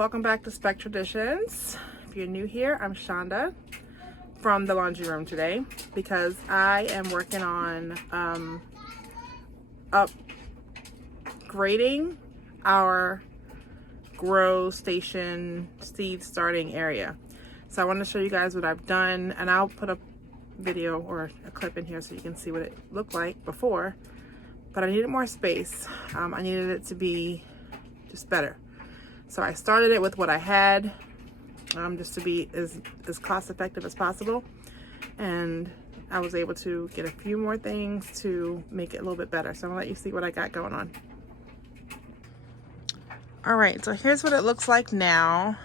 Welcome back to Sbeck Traditions. If you're new here, I'm Shonda from the laundry room today because I am working on upgrading our grow station seed starting area. So I want to show you guys what I've done, and I'll put a video or a clip in here so you can see what it looked like before, but I needed more space. I needed it to be just better. So I started it with what I had, just to be as cost effective as possible. And I was able to get a few more things to make it a little bit better. So I'm gonna let you see what I got going on. All right, so here's what it looks like now.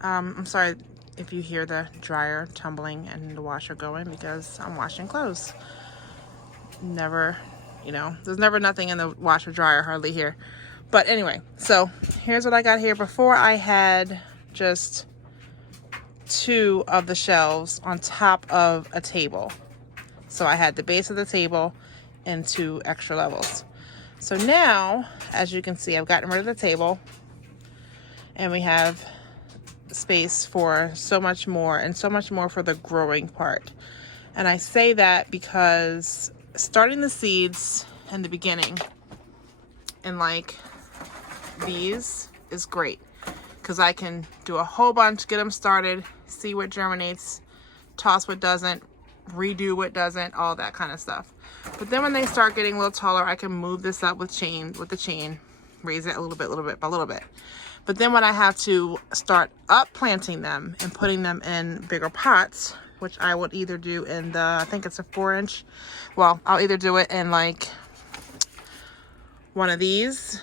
I'm sorry if you hear the dryer tumbling and the washer going because I'm washing clothes. Never, there's never nothing in the washer dryer hardly here. But anyway, so here's what I got here. Before I had just 2 of the shelves on top of a table. So I had the base of the table and 2 extra levels. So now, as you can see, I've gotten rid of the table and we have space for so much more, and so much more for the growing part. And I say that because starting the seeds in the beginning and like these is great because I can do a whole bunch, get them started, see what germinates, toss what doesn't, redo what doesn't, all that kind of stuff. But then when they start getting a little taller, I can move this up with the chain, raise it a little bit by little bit. But then when I have to start up planting them and putting them in bigger pots, which I would either do in the, I think it's a 4-inch. Well, I'll either do it in like one of these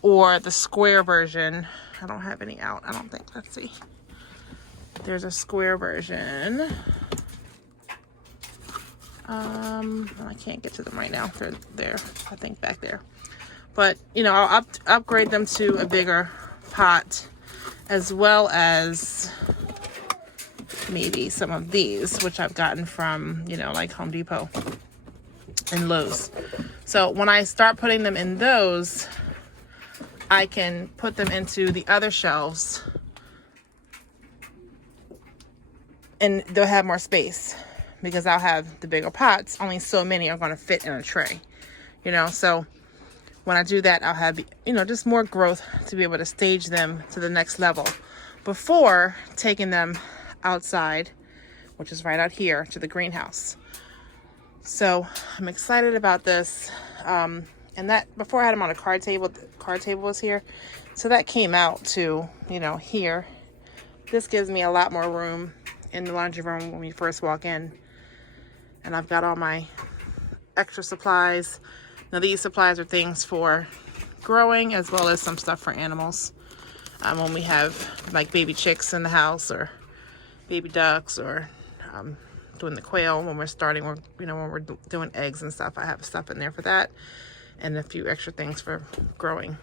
or the square version. I don't have any out, I don't think. Let's see. There's a square version. I can't get to them right now. They're there, I think, back there. But, I'll upgrade them to a bigger pot, as well as maybe some of these, which I've gotten from, like Home Depot and Lowe's. So when I start putting them in those, I can put them into the other shelves and they'll have more space because I'll have the bigger pots. Only so many are going to fit in a tray, so when I do that, I'll have, just more growth to be able to stage them to the next level before taking them outside, which is right out here, to the greenhouse. So I'm excited about this. And that, before I had them on a card table, the card table was here. So that came out to, here. This gives me a lot more room in the laundry room when we first walk in. And I've got all my extra supplies. Now these supplies are things for growing, as well as some stuff for animals. When we have like baby chicks in the house, or baby ducks, or doing the quail when we're starting, when we're doing eggs and stuff, I have stuff in there for that. And a few extra things for growing.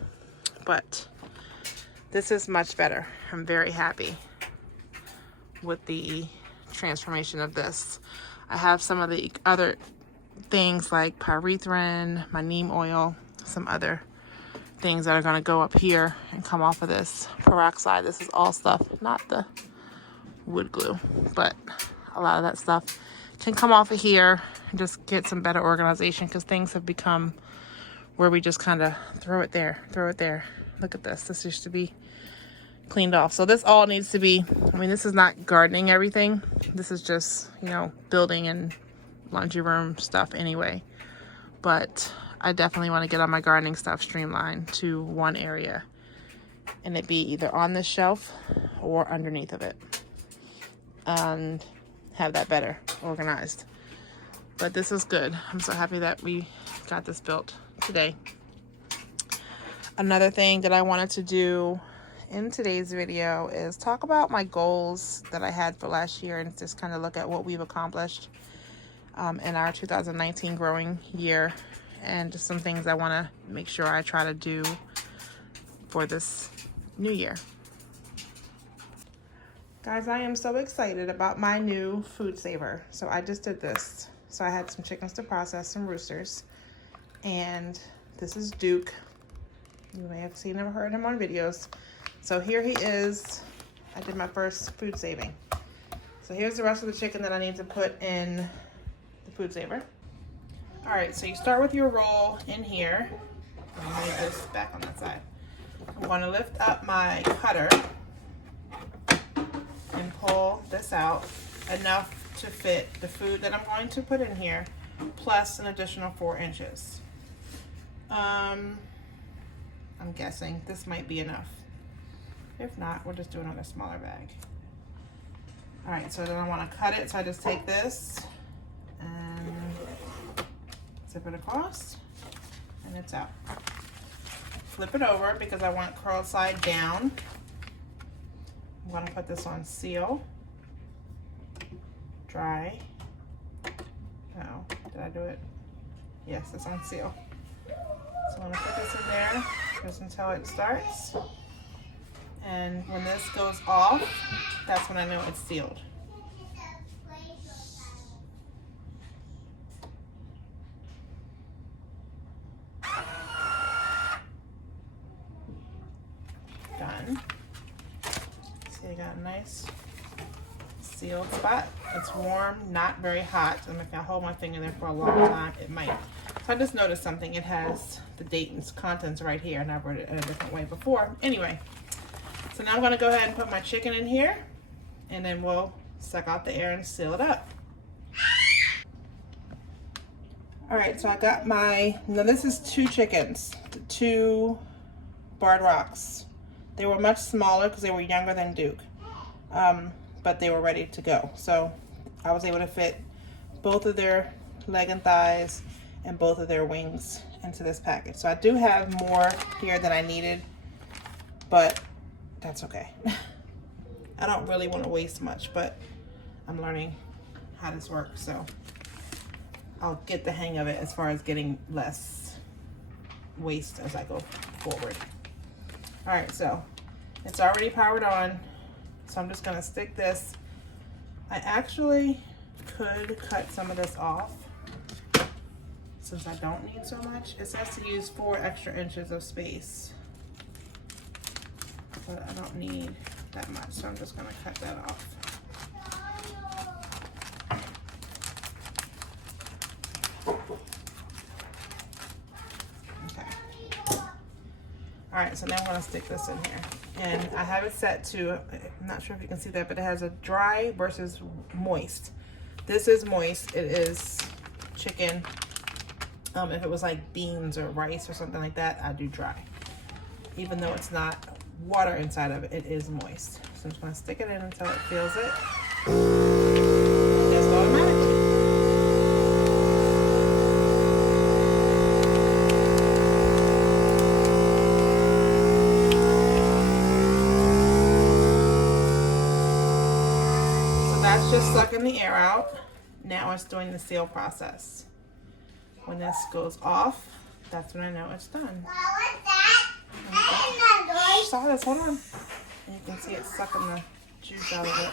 But this is much better. I'm very happy with the transformation of this. I have some of the other things like pyrethrin, my neem oil, some other things that are going to go up here and come off of this peroxide. This is all stuff, not the wood glue, but a lot of that stuff can come off of here and just get some better organization, because things have become where we just kind of throw it there. Look at this. This used to be cleaned off. So this all needs to be, this is not gardening everything. This is just, building and laundry room stuff anyway. But I definitely want to get all my gardening stuff streamlined to one area, and it be either on this shelf or underneath of it, and have that better organized. But this is good. I'm so happy that we got this built today. Another thing that I wanted to do in today's video is talk about my goals that I had for last year, and just kind of look at what we've accomplished in our 2019 growing year, and just some things I want to make sure I try to do for this new year. Guys, I am so excited about my new food saver. So I just did this. So I had some chickens to process, some roosters, and this is Duke. You may have seen him or heard him on videos. So here he is. I did my first food saving. So here's the rest of the chicken that I need to put in the food saver. All right, so you start with your roll in here. I'm gonna move this back on that side. I'm gonna lift up my cutter and pull this out enough to fit the food that I'm going to put in here, plus an additional 4 inches. I'm guessing this might be enough. If not, we'll just do another smaller bag. All right, so then I want to cut it, so I just take this and zip it across, and it's out. Flip it over because I want curled side down. I'm going to put this on seal. Dry. Oh, did I do it? Yes, it's on seal. So I'm going to put this in there just until it starts. And when this goes off, that's when I know it's sealed. Done. See, I got a nice sealed spot. It's warm, not very hot. And if I hold my finger there for a long time, it might. So I just noticed something. It has the date and contents right here, and I wrote it in a different way before. Anyway, so now I'm going to go ahead and put my chicken in here, and then we'll suck out the air and seal it up. All right, so I got my, now this is 2 chickens, 2 barred rocks. They were much smaller because they were younger than Duke, but they were ready to go. So I was able to fit both of their leg and thighs and both of their wings into this package. So I do have more here than I needed, but that's okay. I don't really want to waste much, but I'm learning how this works, so I'll get the hang of it as far as getting less waste as I go forward. All right, so it's already powered on, so I'm just gonna stick this. I actually could cut some of this off since I don't need so much. It says to use 4 extra inches of space, but I don't need that much, so I'm just gonna cut that off. Okay. All right, so now I'm gonna stick this in here. And I have it set to, I'm not sure if you can see that, but it has a dry versus moist. This is moist, it is chicken. If it was like beans or rice or something like that, I'd do dry. Even though it's not water inside of it, it is moist. So I'm just gonna stick it in until it feels it. Just automatically. So that's just sucking the air out. Now it's doing the seal process. When this goes off, that's when I know it's done. Silas, hold on. And you can see it sucking the juice out of it.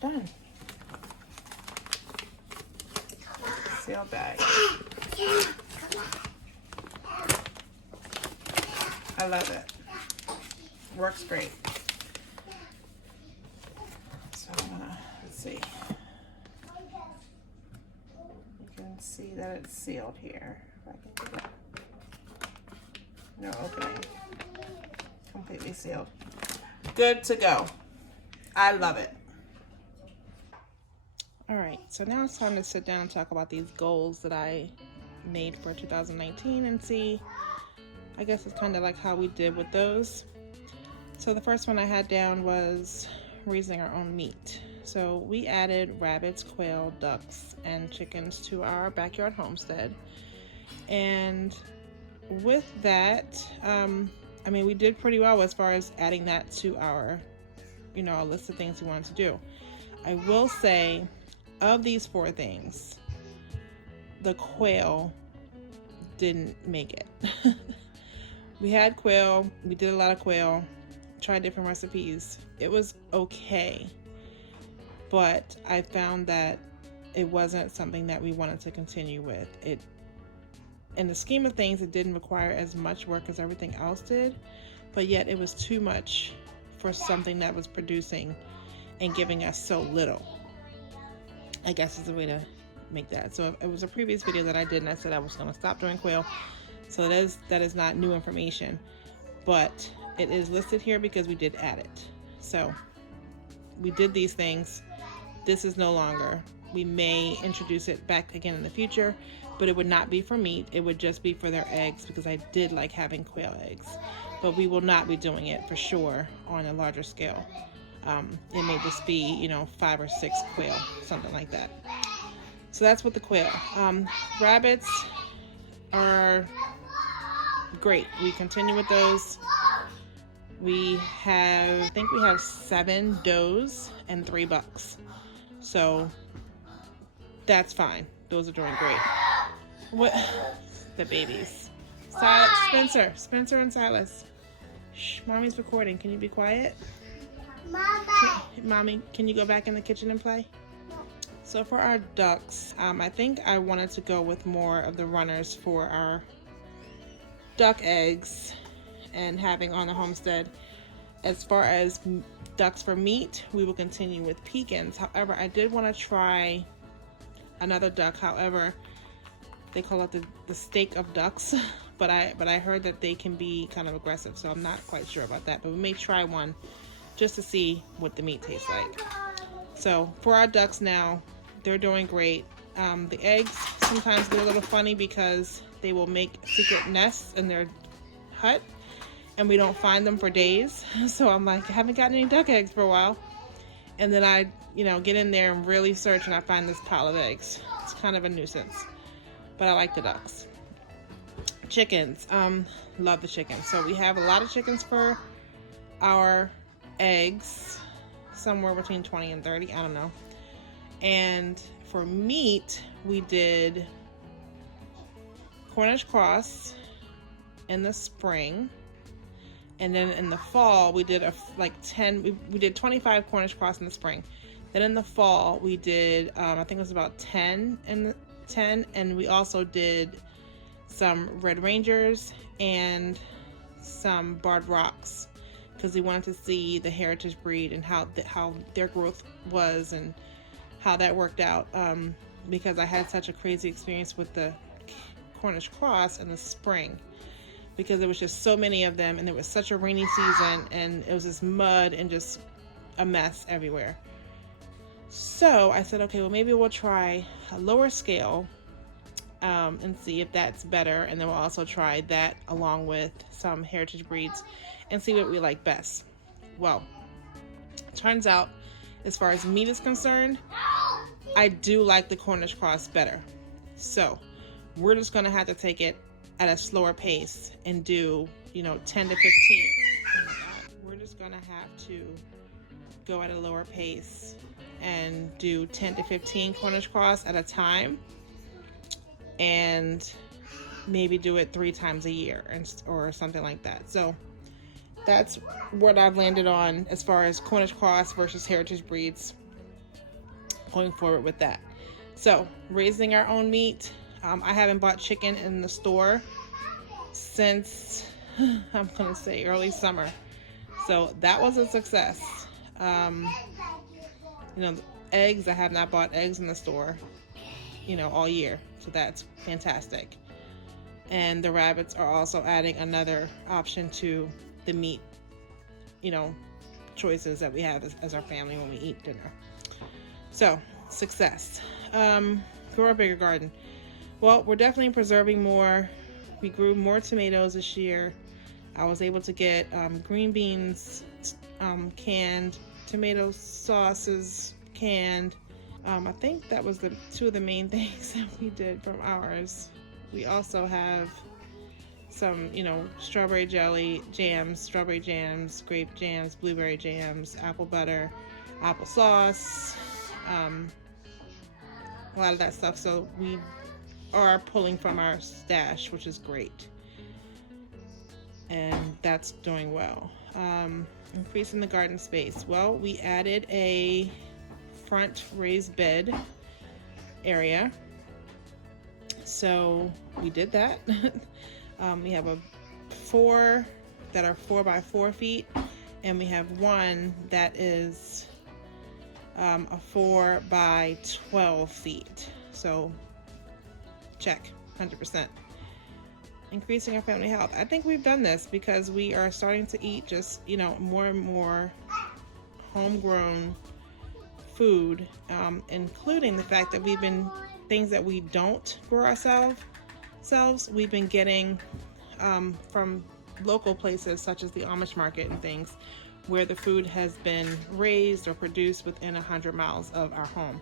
Done. Seal bag. I love it. Works great. So I'm gonna, let's see. You can see that it's sealed here. If I can get it. No opening. Completely sealed. Good to go. I love it. All right, so now it's time to sit down and talk about these goals that I made for 2019 and see, I guess it's kind of like how we did with those. So the first one I had down was raising our own meat. So we added rabbits, quail, ducks, and chickens to our backyard homestead. And with that, I mean, we did pretty well as far as adding that to our, our list of things we wanted to do. I will say, of these 4 things, the quail didn't make it. We had quail, we did a lot of quail, tried different recipes. It was okay, but I found that it wasn't something that we wanted to continue with. In the scheme of things, it didn't require as much work as everything else did, but yet it was too much for something that was producing and giving us so little. I guess is the way to make that. So it was a previous video that I did, and I said I was going to stop doing quail. So that is not new information, but it is listed here because we did add it. So we did these things. This is no longer. We may introduce it back again in the future, but it would not be for meat. It would just be for their eggs, because I did like having quail eggs. But we will not be doing it for sure on a larger scale. It may just be, you know, 5 or 6 quail, something like that. So that's with the quail. Rabbits are great. We continue with those. I think we have 7 does and 3 bucks. So that's fine. Those are doing great. What? The babies. Spencer and Silas. Shh, mommy's recording. Can you be quiet? Mommy, can you go back in the kitchen and play? So for our ducks, I think I wanted to go with more of the runners for our duck eggs and having on the homestead. As far as ducks for meat, we will continue with pecans. However, I did want to try another duck. However, they call it the steak of ducks, but I heard that they can be kind of aggressive, so I'm not quite sure about that. But we may try one just to see what the meat tastes like. So for our ducks now, they're doing great. The eggs sometimes get a little funny because they will make secret nests in their hut, and we don't find them for days. So I'm like, I haven't gotten any duck eggs for a while. And then I, get in there and really search, and I find this pile of eggs. It's kind of a nuisance, but I like the ducks. Chickens, love the chickens. So we have a lot of chickens for our eggs, somewhere between 20 and 30, I don't know. And for meat, we did Cornish cross in the spring, and then in the fall we did we did 25 Cornish cross in the spring. Then in the fall we did I think it was about 10, and we also did some Red Rangers and some Barred Rocks, because we wanted to see the heritage breed and how their growth was and how that worked out, because I had such a crazy experience with the Cornish cross in the spring, because there was just so many of them, and it was such a rainy season, and it was just mud and just a mess everywhere. So I said, okay, well, maybe we'll try a lower scale and see if that's better, and then we'll also try that along with some heritage breeds and see what we like best. Well, it turns out, as far as meat is concerned, I do like the Cornish cross better. So we're just going to have to take it at a slower pace and do 10 to 15. We're just going to have to go at a lower pace and do 10 to 15 Cornish cross at a time, and maybe do it 3 times a year or something like that. So that's what I've landed on as far as Cornish cross versus heritage breeds, going forward with that. So raising our own meat. I haven't bought chicken in the store since I'm gonna say early summer, so that was a success. Eggs, I have not bought eggs in the store all year, so that's fantastic. And the rabbits are also adding another option to the meat choices that we have as our family when we eat dinner. So success. Grow a bigger garden. Well, we're definitely preserving more. We grew more tomatoes this year. I was able to get green beans canned, tomato sauces canned. I think that was the 2 of the main things that we did from ours. We also have some, strawberry jams, grape jams, blueberry jams, apple butter, applesauce, a lot of that stuff. So we are pulling from our stash, which is great, and that's doing well. Increasing the garden space. Well, we added a front raised bed area, so we did that. We have that are 4x4 feet, and we have one that is a 4x12 feet. So check, 100%. Increasing our family health. I think we've done this because we are starting to eat just, more and more homegrown food, including the fact that things that we don't grow ourselves, we've been getting from local places such as the Amish market and things, where the food has been raised or produced within 100 miles of our home.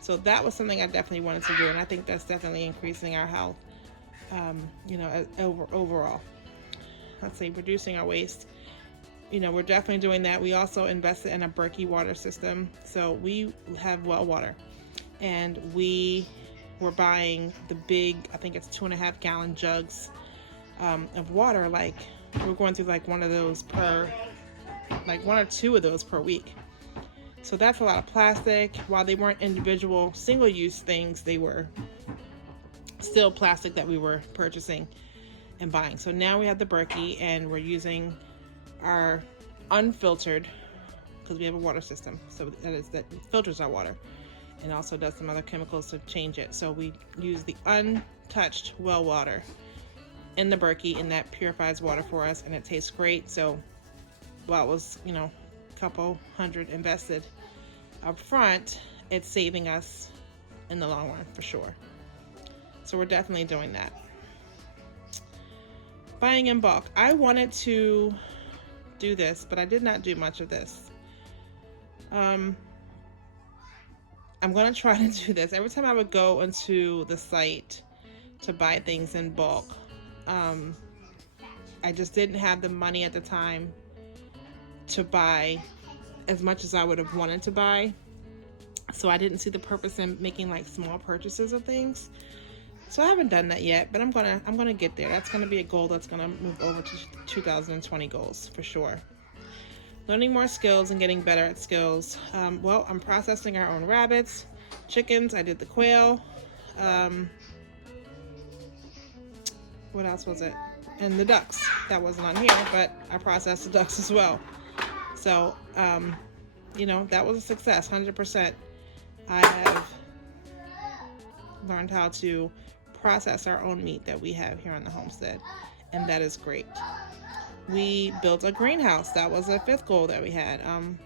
So that was something I definitely wanted to do, and I think that's definitely increasing our health, overall. Let's say reducing our waste. We're definitely doing that. We also invested in a Berkey water system. So we have well water, and we were buying the big, I think it's 2.5 gallon jugs of water. Like, we're going through like one or two of those per week. So that's a lot of plastic. While they weren't individual single-use things, they were still plastic that we were purchasing and buying. So now we have the Berkey, and we're using our unfiltered, because we have a water system, so that filters our water and also does some other chemicals to change it. So we use the untouched well water in the Berkey, and that purifies water for us, and it tastes great. So while it was a couple hundred invested up front, it's saving us in the long run for sure. So we're definitely doing that. Buying in bulk. I wanted to do this, but I did not do much of this. I'm going to try to do this. Every time I would go into the site to buy things in bulk, I just didn't have the money at the time to buy as much as I would have wanted to buy. So I didn't see the purpose in making like small purchases of things. So I haven't done that yet, but I'm gonna get there. That's gonna be a goal that's gonna move over to 2020 goals for sure. Learning more skills and getting better at skills. Well, I'm processing our own rabbits, chickens. I did the quail. What else was it? And the ducks. That wasn't on here, but I processed the ducks as well. So, that was a success, 100%. I have learned how to process our own meat that we have here on the homestead, and that is great. We built a greenhouse. That was a 5th goal that we had.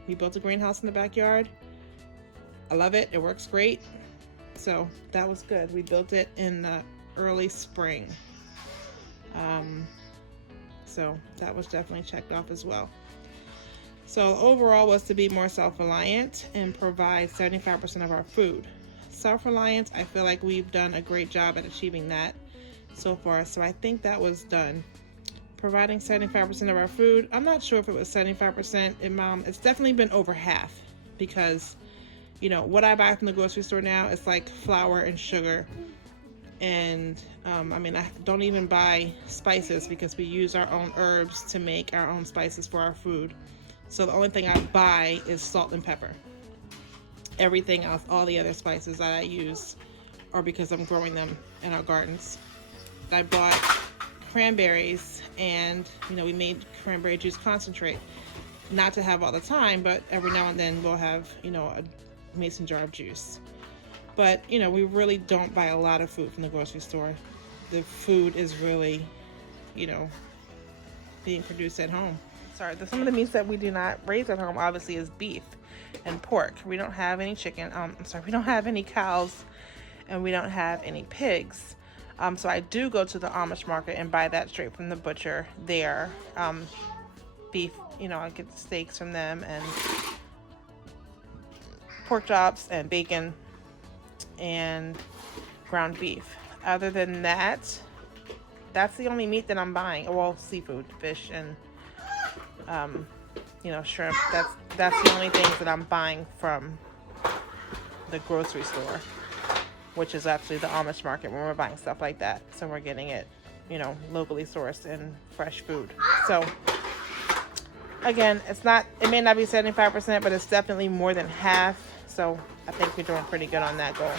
We built a greenhouse in the backyard. I love it. It works great. So that was good. We built it in the early spring. So that was definitely checked off as well. So overall was to be more self-reliant and provide 75% of our food. Self-reliance, I feel like we've done a great job at achieving that so far. So I think that was done. Providing 75% of our food. I'm not sure if it was 75%. It's definitely been over half, because, what I buy from the grocery store now is like flour and sugar. And I don't even buy spices, because we use our own herbs to make our own spices for our food. So the only thing I buy is salt and pepper. Everything else, all the other spices that I use, are because I'm growing them in our gardens. I bought cranberries, and we made cranberry juice concentrate. Not to have all the time, but every now and then we'll have a mason jar of juice. But we really don't buy a lot of food from the grocery store. The food is really being produced at home. Some of the meats that we do not raise at home obviously is beef and pork. We don't have any chicken. We don't have any cows, and we don't have any pigs. So I do go to the Amish market and buy that straight from the butcher there. Beef, I get steaks from them, and pork chops and bacon and ground beef. Other than that, that's the only meat that I'm buying. Well, seafood, fish, and shrimp. That's the only things that I'm buying from the grocery store, which is actually the Amish market when we're buying stuff like that. So we're getting it, locally sourced and fresh food. So again, it may not be 75%, but it's definitely more than half. So I think we're doing pretty good on that goal.